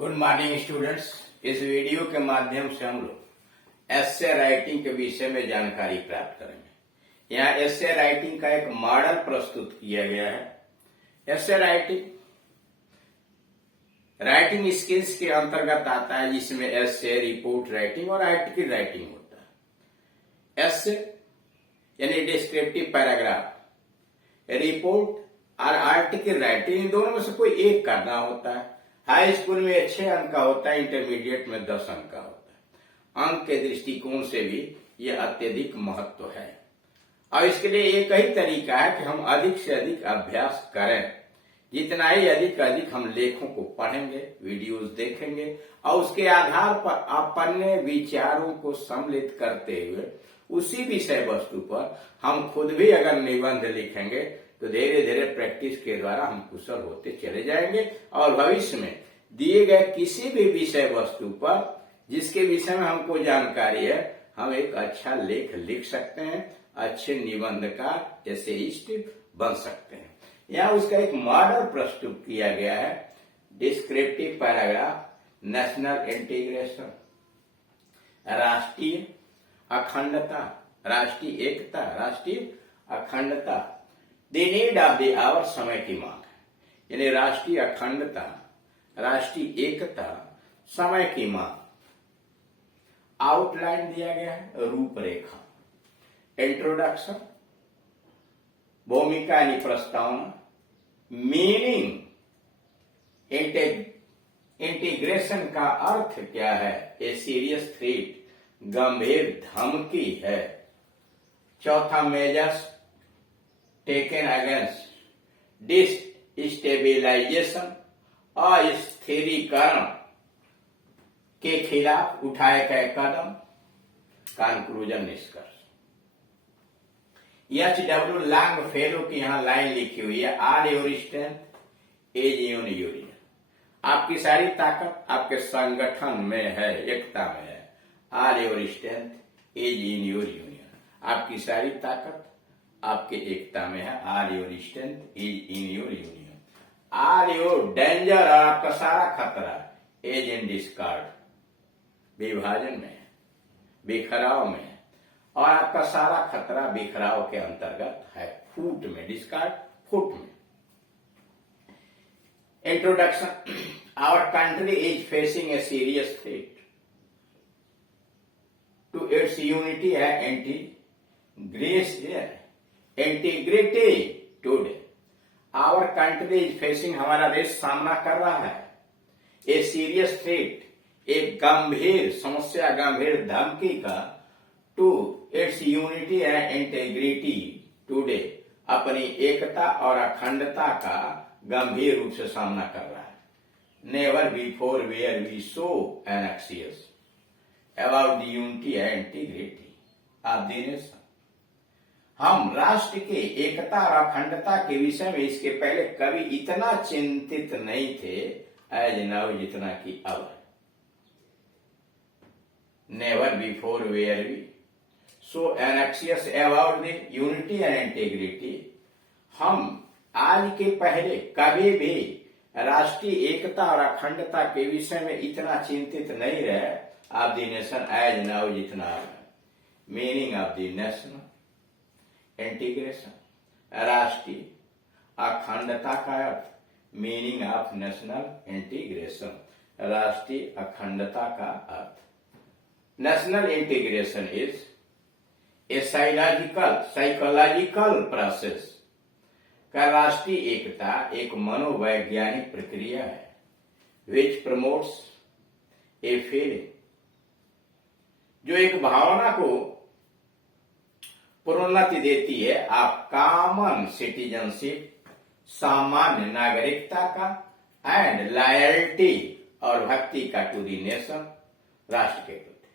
Good morning students. इस video के माध्यम से हम लोग एस्से राइटिंग के विषय में जानकारी प्राप्त करेंगे। यहाँ एस्से राइटिंग का एक मॉडल प्रस्तुत किया गया है। एस्से राइटिंग स्किल्स के अंतर्गत आता है, जिसमें एस्से, रिपोर्ट राइटिंग और आर्टिकल राइटिंग होता है। एस्से यानी डिस्क्रिप्टिव पैराग्राफ, रिपोर्ट और आर्टिकल राइटिंग, इन दोनों में से कोई एक करना होता है। हाई स्कूल में 6 अंक का होता है, इंटरमीडिएट में 10 अंक का होता है। अंक के दृष्टिकोण से भी यह अत्यधिक महत्व है और इसके लिए एक ही तरीका है कि हम अधिक से अधिक अभ्यास करें। जितना ही अधिक हम लेखों को पढ़ेंगे, वीडियोस देखेंगे और उसके आधार पर अपने विचारों को सम्मिलित करते हुए उसी विषय वस्तु पर हम खुद भी अगर निबंध लिखेंगे तो धीरे धीरे प्रैक्टिस के द्वारा हम कुशल होते चले जाएंगे और भविष्य में दिए गए किसी भी विषय वस्तु पर जिसके विषय में हमको जानकारी है, हम एक अच्छा लेख लिख सकते हैं, अच्छे निबंधकार एसेइस्ट बन सकते हैं। यहाँ उसका एक मॉडल प्रस्तुत किया गया है। डिस्क्रिप्टिव पैराग्राफ, नेशनल इंटीग्रेशन, राष्ट्रीय अखंडता, राष्ट्रीय एकता, राष्ट्रीय अखंडता, the need of the hour, समय की मांग, यानी राष्ट्रीय अखंडता, राष्ट्रीय एकता, समय की मांग। आउटलाइन दिया गया है, रूपरेखा। इंट्रोडक्शन, भूमिका यानी प्रस्तावना। मीनिंग, इंटीग्रेशन का अर्थ क्या है? ए सीरियस थ्रेट, गंभीर धमकी है। चौथा, मेजर्स टेकन अगेंस्ट डिस्टेबिलाइजेशन, अस्थिरीकरण के खिलाफ उठाए गए कदम। कंक्लूजन, निष्कर्ष। H.W. लॉन्गफेलो की यहाँ लाइन लिखी हुई है, all your strength is in union. आपकी सारी ताकत आपके संगठन में है, एकता में है। All your strength is in your union. आपकी सारी ताकत आपके एकता में है। All your strength is in your union. All your danger, और आपका सारा खतरा इज इन डिस्कार्ड, विभाजन में है, बिखराव में है। और आपका सारा खतरा बिखराव के अंतर्गत है, फूट में, डिस्कार्ड फूट में। Introduction, our country is facing a serious threat to its unity and integrity today. Our country is facing, हमारा देश सामना कर रहा है, ए सीरियस थ्रेट, एक गंभीर समस्या, गंभीर धमकी का, to its unity and integrity today, अपनी एकता और अखंडता का गंभीर रूप से सामना कर रहा है। Never before were we so anxious about the unity and integrity of the nation. हम राष्ट्र के एकता और अखंडता के विषय में इसके पहले कभी इतना चिंतित नहीं थे एज नाउ, जितना कि अब है। Never before were we so anxious about the unity and integrity. हम आज के पहले कभी भी राष्ट्रीय एकता और अखंडता के विषय में इतना चिंतित नहीं रहे of the nation as now, जितना अब है। Meaning of the national integration, राष्ट्रीय अखंडता का अर्थ। मीनिंग ऑफ नेशनल इंटीग्रेशन, राष्ट्रीय अखंडता का अर्थ। National integration is a psychological process, का राष्ट्रीय एकता एक मनोवैज्ञानिक प्रक्रिया है, विच प्रमोट्स ए फीलिंग, जो एक भावना को प्रोन्नति देती है, आप कॉमन सिटीजनशिप, सामान्य नागरिकता का, एंड लॉयल्टी, और भक्ति का, टू दी नेशन, राष्ट्र के प्रति।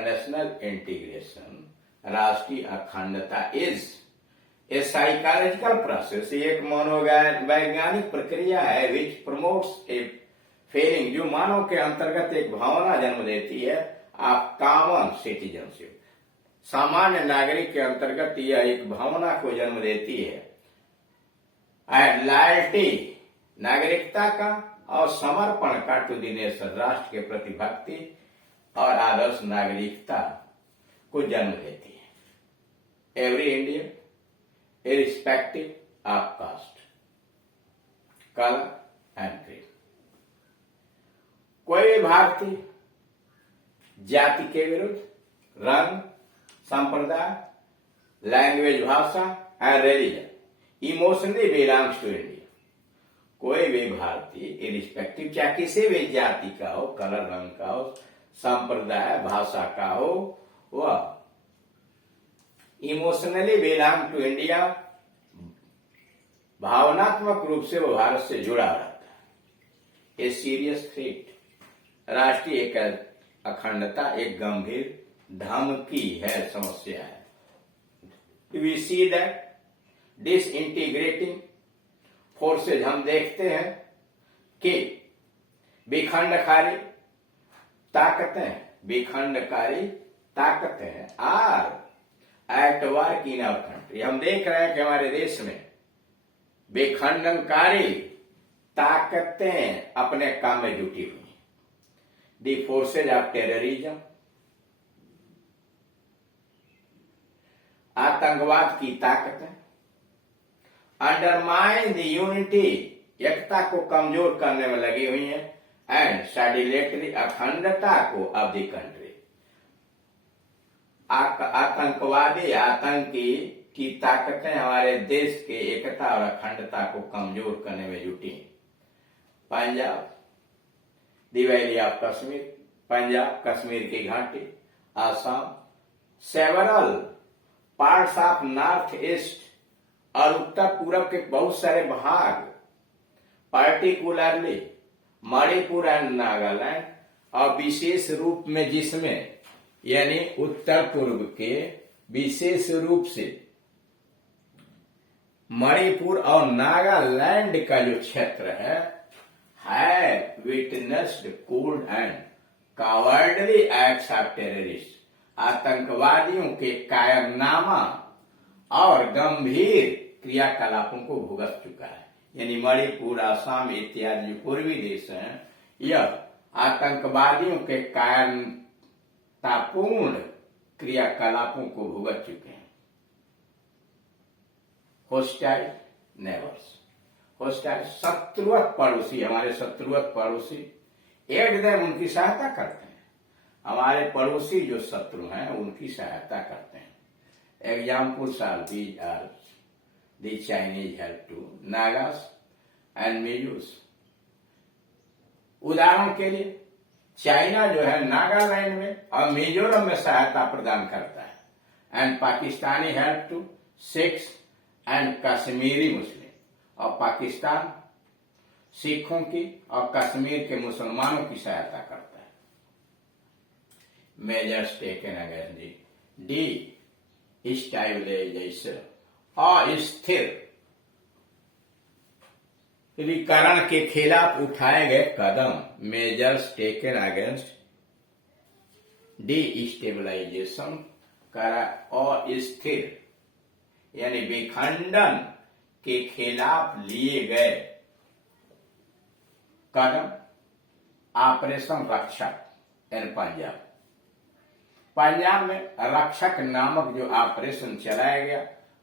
नेशनल इंटीग्रेशन, राष्ट्रीय अखंडता, इज ए साइकोलॉजिकल प्रोसेस, एक मनोवैज्ञानिक प्रक्रिया है, विच प्रमोट्स ए फीलिंग, जो मानव के अंतर्गत एक भावना जन्म देती है, ऑफ कॉमन सिटीजनशिप, सामान्य नागरिक के अंतर्गत यह एक भावना को जन्म देती है, एंड लॉयल्टी, नागरिकता का, और समर्पण का टू द नेशन, राष्ट्र के प्रति भक्ति और आदर्श नागरिकता को जन्म देती है। Every Indian irrespective of caste, colour and creed, कोई भी भारतीय जाति के विरुद्ध, रंग, संप्रदाय, लैंग्वेज, भाषा and religion emotionally belongs to India. कोई भी भारतीय इरिस्पेक्टिव चाहे किसी भी जाति का हो, कलर, रंग का हो, संप्रदाय, भाषा का हो, वह इमोशनली बिलोंग टू इंडिया, भावनात्मक रूप से वो भारत से जुड़ा रहता है। ए सीरियस थ्रेट, राष्ट्रीय एक अखंडता एक गंभीर धमकी है, समस्या है। We see that disintegrating forces, हम देखते हैं कि विखंडकारी ताकतें are at work in our country. हम देख रहे हैं कि हमारे देश में विखंडनकारी ताकतें अपने काम में जुटी हुई हैं। दी फोर्सेज ऑफ टेररिज्म, आतंकवाद की ताकतें अंडरमाइन द यूनिटी, एकता को कमजोर करने में लगी हुई है, एंड सैडिलेटरी, अखंडता को ऑफ द कंट्री। आतंकी की ताकतें हमारे देश के एकता और अखंडता को कमजोर करने में जुटी हैं। Punjab, the valley of Kashmir, Punjab Kashmir की घाटी, Assam, several parts of north east और उत्तर पूर्व के बहुत सारे भाग, पार्टिकुलरली मणिपुर एंड नागालैंड, और विशेष रूप में जिसमें यानी उत्तर पूर्व के विशेष रूप से मणिपुर और नागालैंड का जो क्षेत्र है witnessed cold and cowardly acts of terrorist, आतंकवादियों के कायरनामा और गंभीर क्रियाकलापों को भुगत चुका है। यानी मणिपुर, आसाम इत्यादि जो पूर्वी देश हैं, यह आतंकवादियों के कायरतापूर्ण क्रियाकलापों को भुगत चुके हैं। होस्टाइल नेबर्स, होस्टाइल शत्रुवत पड़ोसी, हमारे शत्रुवत पड़ोसी, एड देम, उनकी सहायता करते हैं। हमारे पड़ोसी जो शत्रु हैं उनकी सहायता करते हैं। Examples are these are the Chinese help to Nagas and Mizos। उदाहरण के लिए चाइना जो है नागालैंड में और मिजोरम में सहायता प्रदान करता है, and Pakistani help to Sikhs and Kashmiri Muslim, और पाकिस्तान सिखों की और कश्मीर के मुसलमानों की सहायता करता है। Measures taken against destabilisation, अस्थिरीकरण के खिलाफ उठाए गए कदम, measures taken against destabilisation, अस्थिर यानी विखंडन के खिलाफ लिए गए कदम। ऑपरेशन रक्षक इन पंजाब, पंजाब में रक्षक नामक जो ऑपरेशन चलाया गया,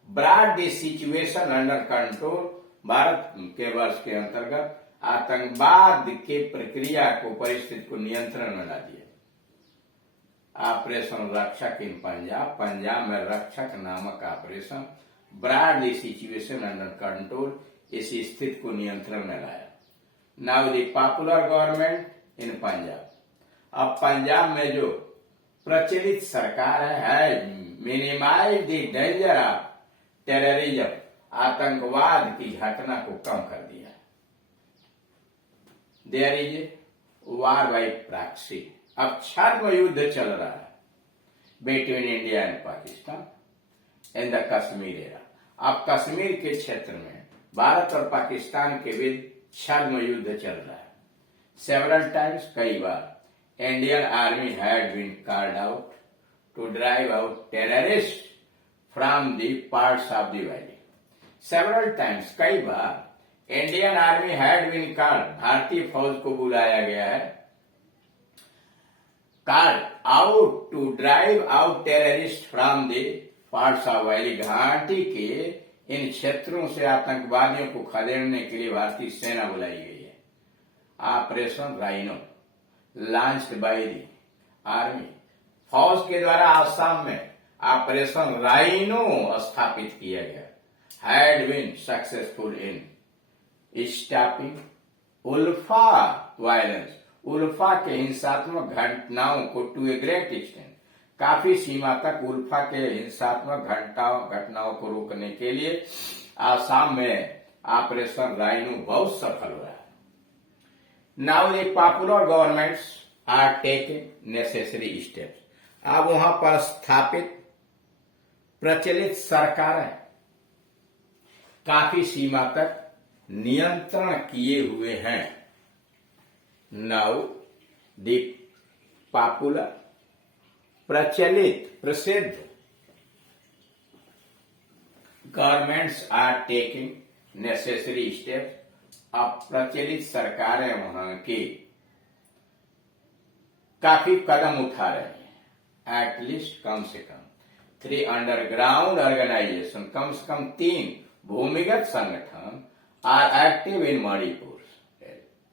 brought the situation under control, Bharat के वर्ष के अंतर्गत आतंकवाद के प्रक्रिया को, परिस्थिति को नियंत्रण में ला दिया। ऑपरेशन रक्षक इन पंजाब, पंजाब में रक्षक नामक operation brought the situation under control, इस स्थिति को नियंत्रण में लाया। Now the popular government in Punjab, अब पंजाब में जो प्रचलित सरकार है minimise the danger of terrorism, आतंकवाद की घटना को कम कर दिया। There is a war by proxy, अब छद्म युद्ध चल रहा है between India and Pakistan in the Kashmir area. अब कश्मीर के क्षेत्र में भारत और पाकिस्तान के बीच छद्म युद्ध चल रहा है। सेवरल टाइम्स, कई बार, Indian army had been called out to drive out terrorists from the parts of the valley। Several times, कई बार Indian army had been called, भारतीय फौज को बुलाया गया है, called out to drive out terrorist from the parts of valley, घाटी के इन क्षेत्रों से आतंकवादियों को खदेड़ने के लिए भारतीय सेना बुलाई गई है। Operation rhino launched by the army, फौज के द्वारा आसाम में ऑपरेशन राइनो स्थापित किया गया, had been successful in stopping ULFA violence, ULFA के हिंसात्मक घटनाओं को टू ए ग्रेट एक्सटेंट, काफी सीमा तक उल्फा के हिंसात्मक घटनाओं को रोकने के लिए आसाम में ऑपरेशन राइनो बहुत सफल हुआ है। Now the popular governments are taking necessary steps, अब वहां पर स्थापित प्रचलित सरकारें काफी सीमा तक नियंत्रण किए हुए हैं। नाउ द पॉपुलर, प्रचलित प्रसिद्ध, governments are taking necessary steps, अब प्रचलित सरकारें वहां की काफी कदम उठा रहे हैं। एटलीस्ट कम से कम 3 अंडरग्राउंड ऑर्गेनाइजेशन, कम से कम 3 भूमिगत संगठन are active in Manipur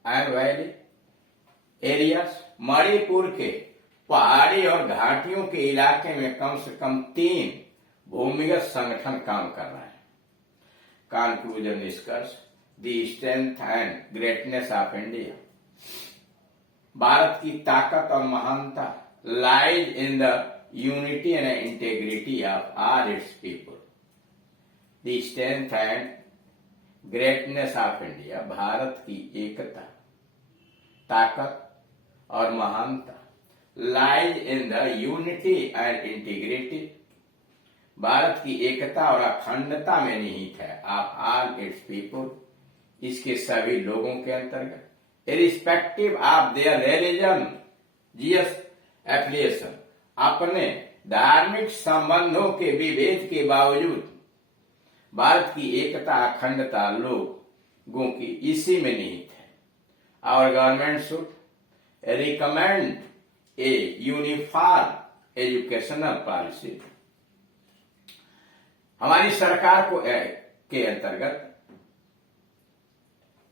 and valley areas, Manipur के पहाड़ी और घाटियों के इलाके में कम से कम 3 भूमिगत संगठन काम कर रहे हैं। कंक्लूजन निष्कर्ष, the strength and greatness of India, Bharat की ताकत और महानता lies in the unity and integrity of all it's people. The strength and greatness of India, Bharat की एकता, ताकत और महानता lies in the unity and integrity, Bharat की एकता और अखंडता में निहित है, ऑफ ऑल इट्स पीपल, इसके सभी लोगों के अंतर्गत, irrespective of their religious affiliation, अपने धार्मिक संबंधों के विभेद के बावजूद भारत की एकता अखंडता लोगों की इसी में निहित है। Our government should recommend a uniform educational policy, हमारी सरकार को के अंतर्गत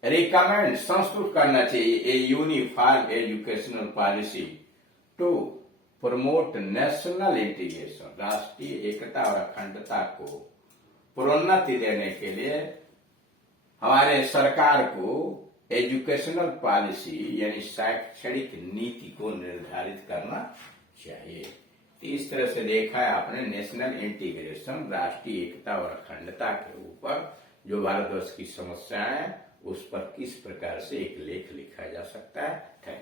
रिकमेंड, संस्तुत करना चाहिए a uniform educational policy to promote national integration, राष्ट्रीय एकता और अखंडता को प्रोन्नति देने के लिए हमारे सरकार को एजुकेशनल पॉलिसी यानी शैक्षणिक नीति को निर्धारित करना चाहिए। तो इस तरह से देखा है आपने नेशनल इंटीग्रेशन, राष्ट्रीय एकता और अखंडता के ऊपर जो भारतवर्ष की समस्याएं हैं उस पर किस प्रकार से एक लेख लिखा जा सकता है।